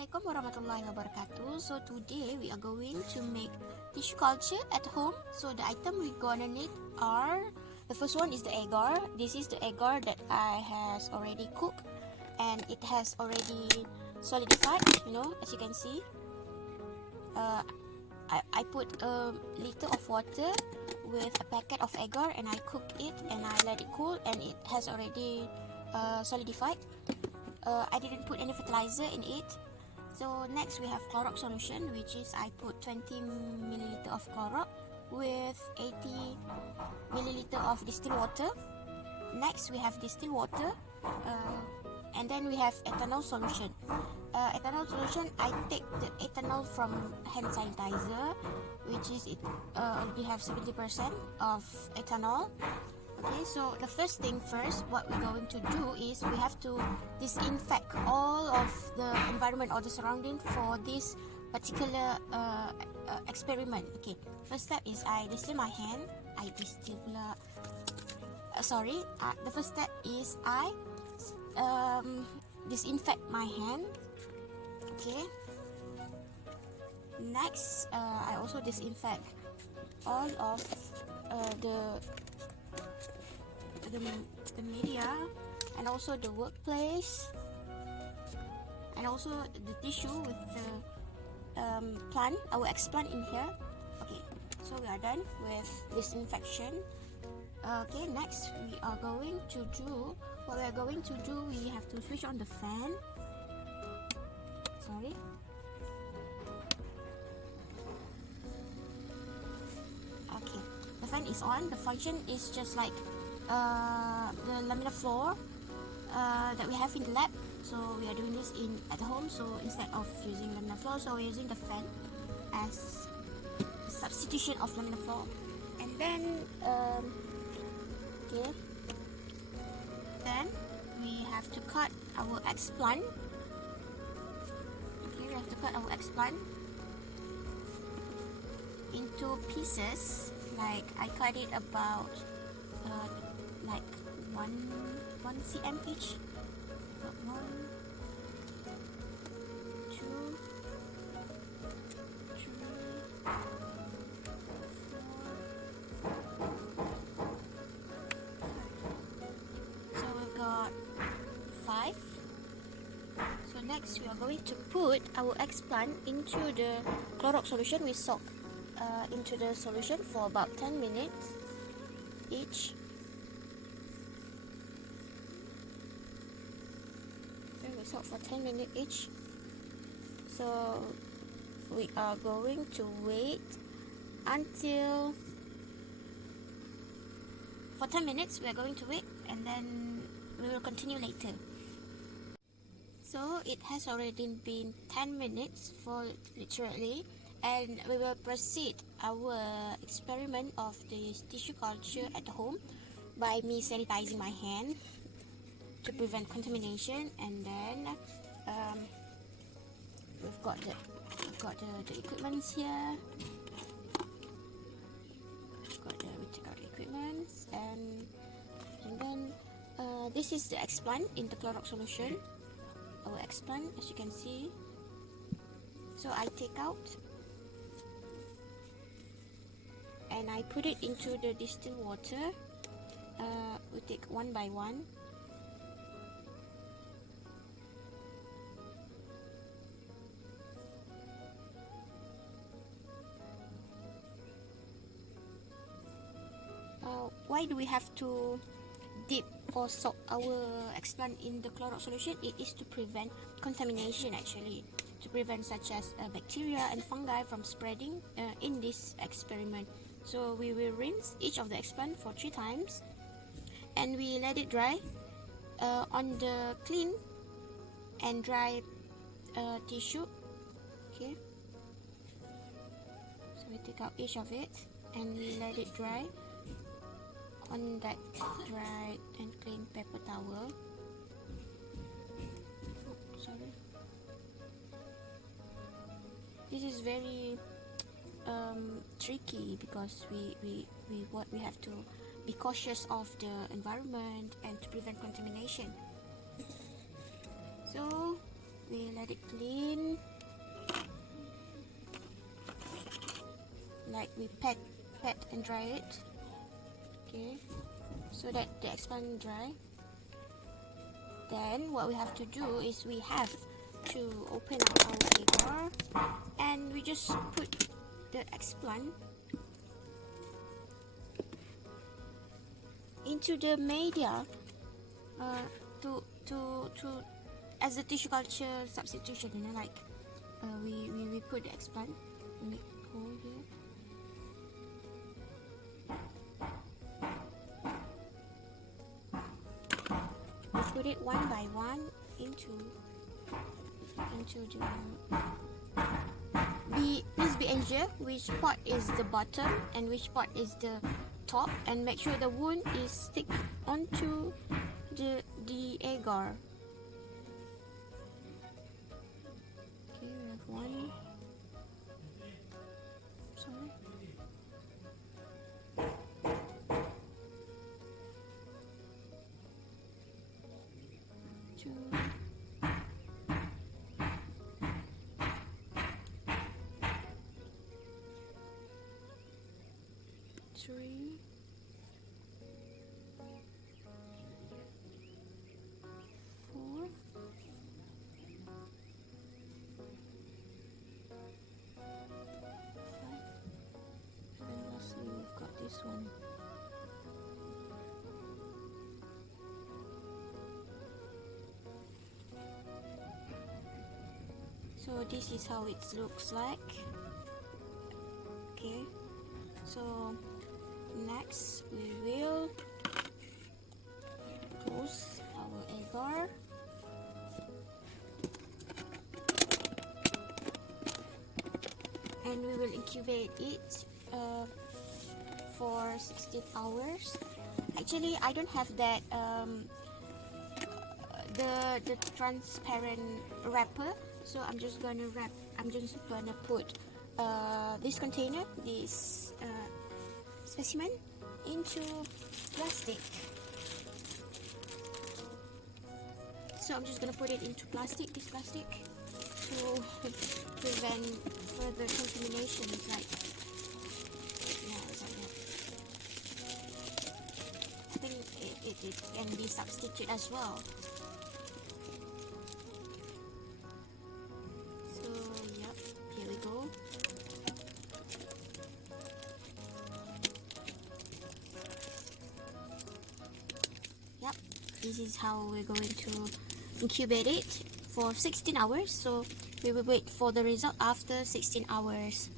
Assalamualaikum warahmatullahi wabarakatuh. So today we are going to make tissue culture at home. So the item we're gonna need are, the first one is the agar. This is the agar that I has already cooked and it has already solidified, as you can see. I put a liter of water with a packet of agar and I cooked it and I let it cool and it has already solidified. I didn't put any fertilizer in it. So next we have Clorox solution, which is I put 20 milliliter of Clorox with 80 milliliter of distilled water. Next we have distilled water, and then we have ethanol solution. Ethanol solution, I take the ethanol from hand sanitizer, which is it already have 70% of ethanol. Okay, so the first thing first, what we're going to do is we have to disinfect all of the environment or the surrounding for this particular experiment. Okay, first step is I distill my hand. The first step is I disinfect my hand. Okay. Next, I also disinfect all of the media and also the workplace and also the tissue with the plant, our eggplant in here. Okay, so we are done with disinfection. Okay, next we have to switch on the fan. Sorry. Okay, the fan is on. The function is just like the laminar floor that we have in the lab. So we are doing this at home. So instead of using laminar floor, so we're using the fan as a substitution of laminar floor. And then then we have to cut our eggplant. Okay, we have to cut our eggplant into pieces. Like I cut it about like 1 cm each. 1, 2, 3, 4. So we've got 5. So next we are going to put our eggplant into the Clorox solution. We soak into the solution for about 10 minutes each. Soak for 10 minutes each. So we are going to wait until for 10 minutes. We are going to wait and then we will continue later. So it has already been 10 minutes for literally, and we will proceed our experiment of the tissue culture at home by me sanitizing my hand to prevent contamination. And then we've got the equipments here. We take out the equipments and then this is the eggplant in the Clorox solution. Our eggplant, as you can see. So I take out and I put it into the distilled water. We take one by one. Why do we have to dip or soak our eggplant in the Clorox solution? It is to prevent contamination, actually, to prevent such as bacteria and fungi from spreading in this experiment. So we will rinse each of the eggplant for 3 times and we let it dry on the clean and dry tissue. Okay, so we take out each of it and we let it dry on that dried and clean paper towel. Sorry. This is very tricky because we have to be cautious of the environment and to prevent contamination. So we let it clean, like we pat and dry it, okay, so that the expand dry. Then what we have to do is we have to open up our agar and we just put the explant into the media to as a tissue culture substitution, you know, like we put the explant, we make hole here. We put it one by one into the please be ensure which part is the bottom and which part is the top, and make sure the wound is stick onto the agar. Okay, we have one. Sorry. Two. Three. Four. Five. And lastly, we've got this one. So this is how it looks like. Okay, so next we will close our agar. And we will incubate it for 16 hours. Actually, I don't have that the transparent wrapper, so I'm just gonna put this container, this specimen, into plastic. So I'm just gonna put it into this plastic, to prevent further contamination. Like, yeah, it's like that. I think it can be substituted as well. So yep, here we go. Yep, this is how we're going to incubate it for 16 hours. So we will wait for the result after 16 hours.